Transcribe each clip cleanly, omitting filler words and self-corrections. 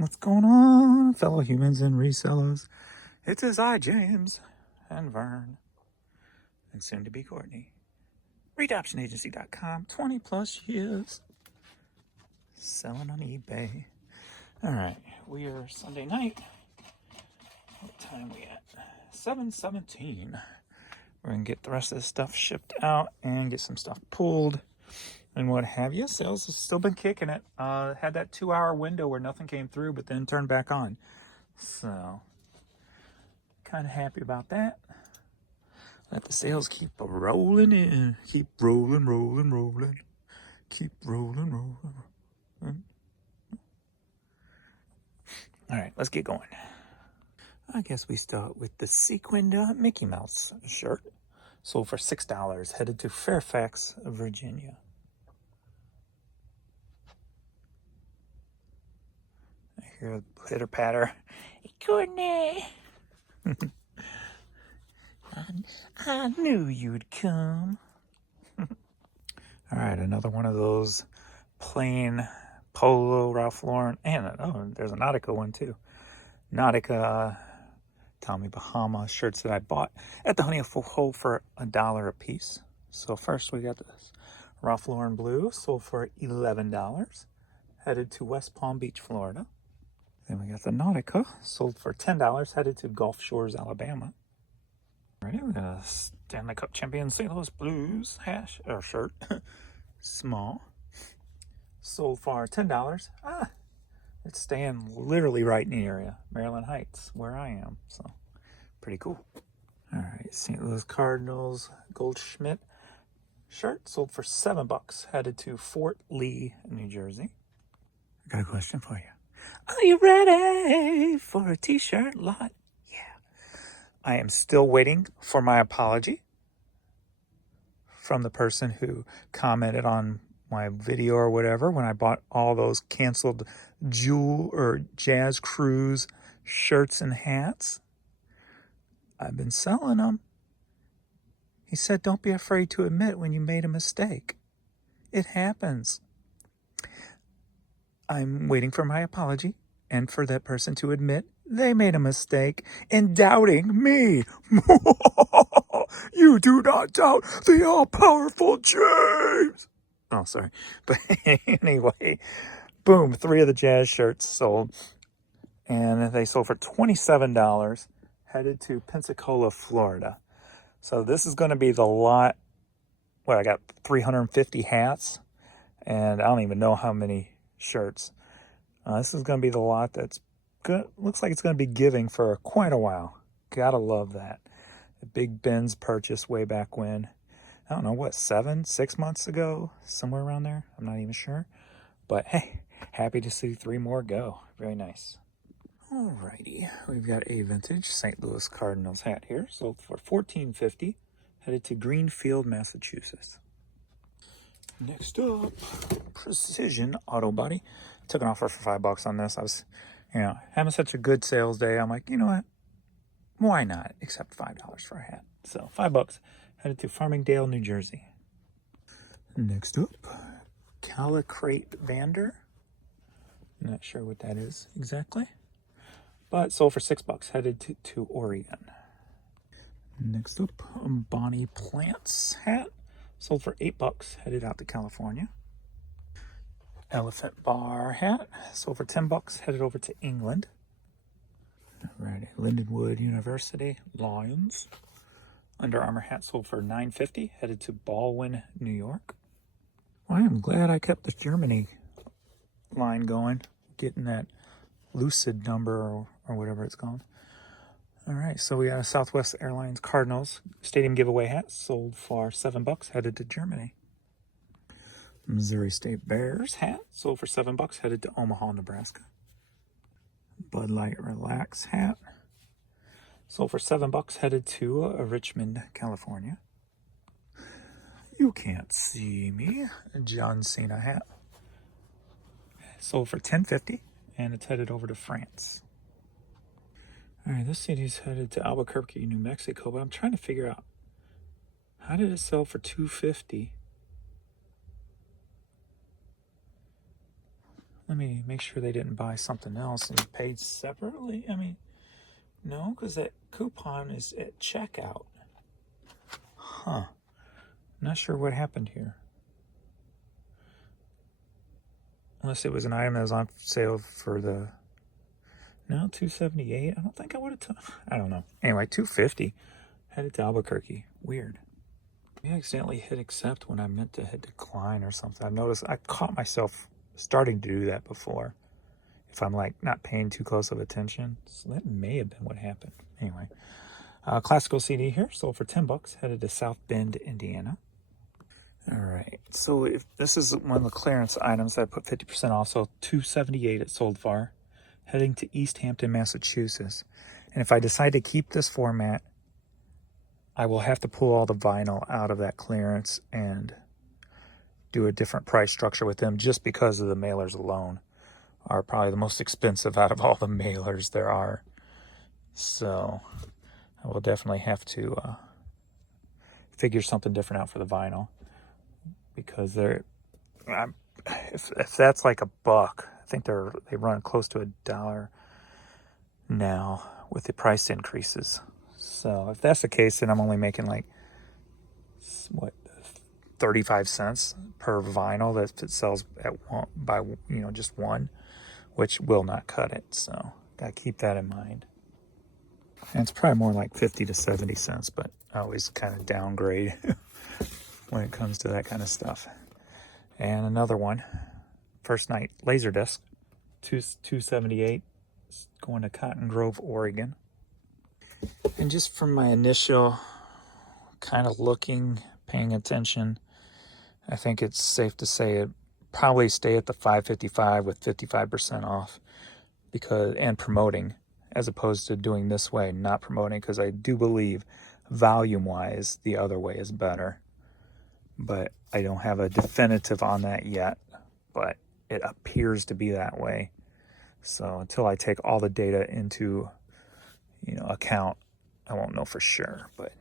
What's going on, fellow humans and resellers? It is I, James, and Vern, and soon to be Courtney. ReadOptionAgency.com, 20 plus years selling on eBay. All right, we are Sunday night. What time are we at? 7:17. We're gonna get the rest of this stuff shipped out and get some stuff pulled and what have you. Sales has still been kicking it. Had that 2-hour window where nothing came through, but then turned back on. So, kind of happy about that. Let the sales keep rolling in. Keep rolling, rolling, rolling. Keep rolling, rolling. All right, let's get going. I guess we start with the sequined Mickey Mouse shirt. Sold for $6, headed to Fairfax, Virginia. I hear a pitter patter. Courtney! I knew you'd come. All right, another one of those plain polo Ralph Lauren, and there's a Nautica one too. Nautica Tommy Bahama shirts that I bought at the Honey Hole for $1 a piece. So first we got this Ralph Lauren blue, sold for $11, headed to West Palm Beach, Florida. Then we got the Nautica, sold for $10, headed to Gulf Shores, Alabama. Alrighty, we got a Stanley Cup champion St. Louis Blues shirt, small, sold for $10. It's staying literally right in the area, Maryland Heights, where I am. So, pretty cool. All right, St. Louis Cardinals Goldschmidt shirt sold for $7, headed to Fort Lee, New Jersey. I got a question for you. Are you ready for a t-shirt lot? Yeah. I am still waiting for my apology from the person who commented on my video or whatever when I bought all those canceled Jewel or Jazz Cruise shirts and hats. I've been selling them. He said, don't be afraid to admit when you made a mistake. It happens. I'm waiting for my apology and for that person to admit they made a mistake in doubting me. You do not doubt the all-powerful James. Oh, sorry. But anyway, boom, 3 of the Jazz shirts sold. And they sold for $27, headed to Pensacola, Florida. So this is going to be the lot. Well, I got 350 hats, and I don't even know how many shirts. This is going to be the lot that's good. Looks like it's going to be giving for quite a while. Gotta love that. The Big Ben's purchase way back when. I don't know, what, 6 months ago? Somewhere around there. I'm not even sure. But hey, happy to see 3 more go. Very nice. Alrighty, we've got a vintage St. Louis Cardinals hat here. Sold for $14.50. Headed to Greenfield, Massachusetts. Next up, Precision Auto Body. Took an offer for $5 on this. I was, having such a good sales day. I'm like, you know what? Why not accept $5 for a hat? So $5. Headed to Farmingdale, New Jersey. Next up, Calicrate Vander. Not sure what that is exactly, but sold for $6. Headed to Oregon. Next up, Bonnie Plants hat. Sold for $8. Headed out to California. Elephant Bar hat. Sold for $10. Headed over to England. Alrighty, Lindenwood University Lions. Under Armour hat sold for $9.50. Headed to Baldwin, New York. Well, I am glad I kept the Germany line going. Getting that Lucid number or whatever it's called. All right, so we got a Southwest Airlines Cardinals Stadium giveaway hat sold for $7. Headed to Germany. Missouri State Bears hat sold for $7. Headed to Omaha, Nebraska. Bud Light Relax hat sold for $7. Headed to Richmond, California. You can't see me. John Cena hat sold for $10.50, and it's headed over to France. All right, this city's headed to Albuquerque, New Mexico, but I'm trying to figure out, how did it sell for $2.50? Let me make sure they didn't buy something else and paid separately. I mean, no, because that coupon is at checkout. Huh. Not sure what happened here. Unless it was an item that was on sale for the... No, $278. I don't think I would have... I don't know. Anyway, $250. Headed to Albuquerque. Weird. I accidentally hit accept when I meant to hit decline or something. I noticed I caught myself starting to do that before. If I'm like not paying too close of attention. So that may have been what happened. Anyway. Classical CD here. Sold for $10. Headed to South Bend, Indiana. Alright, so if this is one of the clearance items that I put 50% off, so $278 it sold for, heading to East Hampton, Massachusetts. And if I decide to keep this format, I will have to pull all the vinyl out of that clearance and do a different price structure with them just because of the mailers alone are probably the most expensive out of all the mailers there are. So I will definitely have to figure something different out for the vinyl. Because they're, if that's like $1, I think they run close to $1 now with the price increases. So if that's the case, then I'm only making like what 35 cents per vinyl that it sells at one, by just one, which will not cut it. So gotta keep that in mind. And it's probably more like 50 to 70 cents, but I always kind of downgrade when it comes to that kind of stuff. And another one, First Night Laserdisc, $278, going to Cotton Grove, Oregon. And just from my initial kind of looking, paying attention, I think it's safe to say it probably stay at the $555 with 55% off and promoting, as opposed to doing this way, not promoting, because I do believe volume-wise the other way is better. But I don't have a definitive on that yet, but it appears to be that way. So until I take all the data into, account, I won't know for sure. But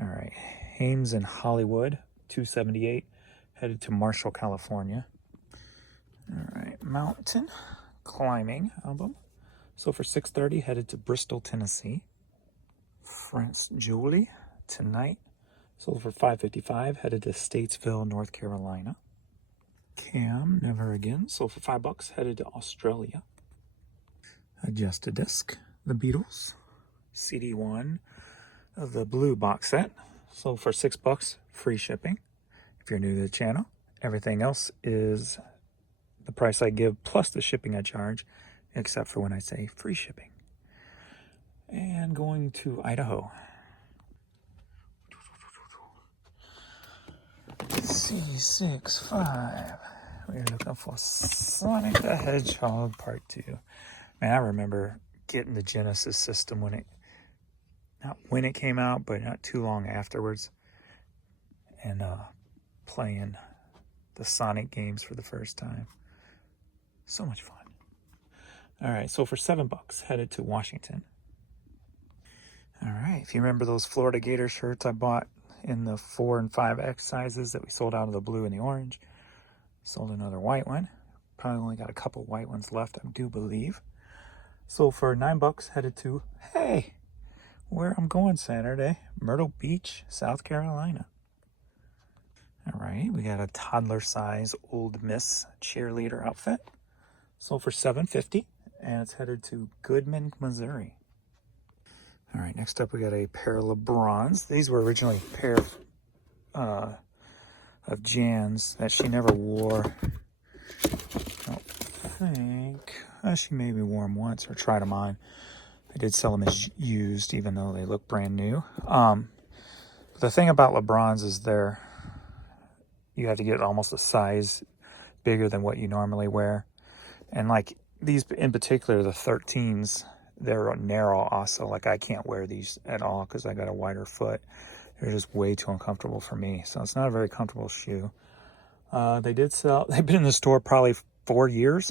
all right, Hames in Hollywood, $278, headed to Marshall, California. All right, Mountain Climbing album, so for $630, headed to Bristol, Tennessee. Prince Julie, Tonight, sold for $555, headed to Statesville, North Carolina. Cam, Never Again, sold for $5, headed to Australia. Adjust-A-Disc, The Beatles, CD1 of the blue box set, sold for $6, free shipping. If you're new to the channel, everything else is the price I give plus the shipping I charge, except for when I say free shipping. And going to Idaho. C65. We're looking for Sonic the Hedgehog Part 2. Man, I remember getting the Genesis system not when it came out, but not too long afterwards. And playing the Sonic games for the first time. So much fun. All right, so for $7, headed to Washington. All right, if you remember those Florida Gator shirts I bought in the 4 and 5X sizes that we sold out of the blue and the orange. Sold another white one. Probably only got a couple white ones left, I do believe. So for $9, headed to, where I'm going Saturday, Myrtle Beach, South Carolina. All right, we got a toddler size Old Miss cheerleader outfit. Sold for $750, and it's headed to Goodman, Missouri. All right, next up we got a pair of LeBrons. These were originally a pair of Jan's that she never wore. I don't think. She maybe wore them once or tried them on. I did sell them as used, even though they look brand new. But the thing about LeBrons is you have to get almost a size bigger than what you normally wear. And like these in particular, the 13s, they're narrow also. Like I can't wear these at all because I got a wider foot. They're just way too uncomfortable for me. So it's not a very comfortable shoe. They've been in the store probably 4 years.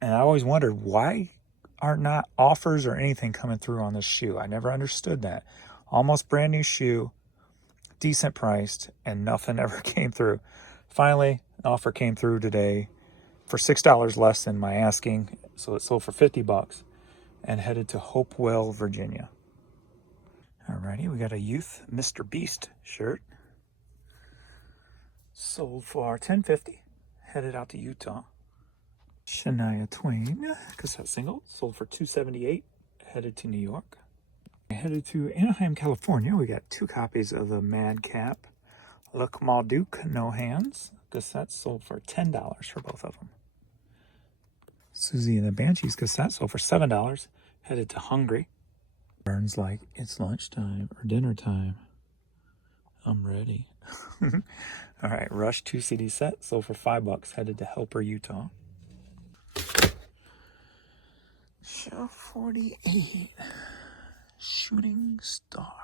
And I always wondered why aren't not offers or anything coming through on this shoe. I never understood that. Almost brand new shoe, decent priced, and nothing ever came through. Finally, an offer came through today. for $6 less than my asking. So it sold for 50 bucks and headed to Hopewell, Virginia. Alrighty, we got a youth Mr. Beast shirt. Sold for $10.50, headed out to Utah. Shania Twain cassette single, sold for $2.78, headed to New York. Headed to Anaheim, California. We got 2 copies of the Madcap Look Ma Duke No Hands cassette, sold for $10 for both of them. Susie and the Banshees cassette sold for $7, headed to Hungary. Burns like it's lunchtime or dinner time. I'm ready. All right, Rush 2 CD set sold for $5, headed to Helper, Utah. Show 48, Shooting Star.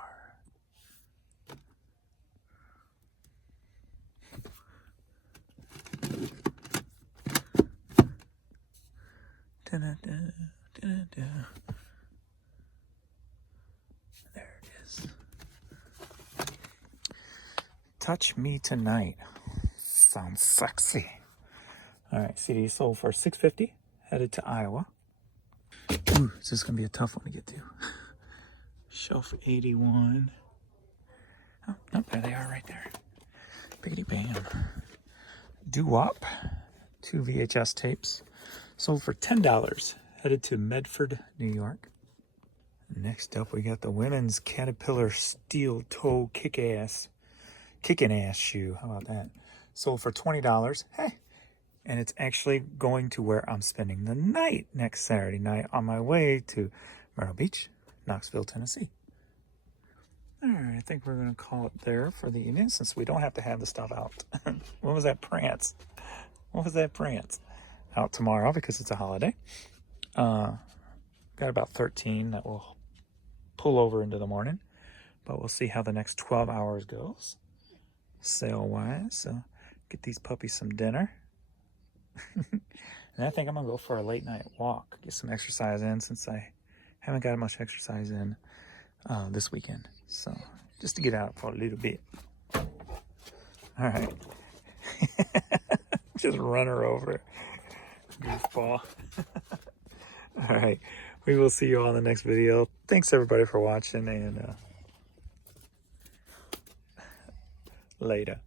Da-da-da, da-da-da. There it is. Touch Me Tonight. Sounds sexy. All right, CD sold for $6.50, headed to Iowa. Ooh, this is going to be a tough one to get to. Shelf 81. Oh, nope, there they are right there. Biggity bam. Doo-wop, 2 VHS tapes. Sold for $10, headed to Medford, New York. Next up, we got the women's Caterpillar steel toe kicking ass shoe. How about that? Sold for $20. Hey, and it's actually going to where I'm spending the night next Saturday night on my way to Myrtle Beach, Knoxville, Tennessee. All right, I think we're going to call it there for the evening since we don't have to have the stuff out. What was that prance? What was that prance? Out tomorrow because it's a holiday. Got about 13 that will pull over into the morning, but we'll see how the next 12 hours goes sale-wise. So get these puppies some dinner. And I think I'm gonna go for a late night walk, get some exercise in since I haven't got much exercise in this weekend. So just to get out for a little bit. All right. Just run her over. Goofball. All right. We will see you all in the next video. Thanks everybody for watching, and later.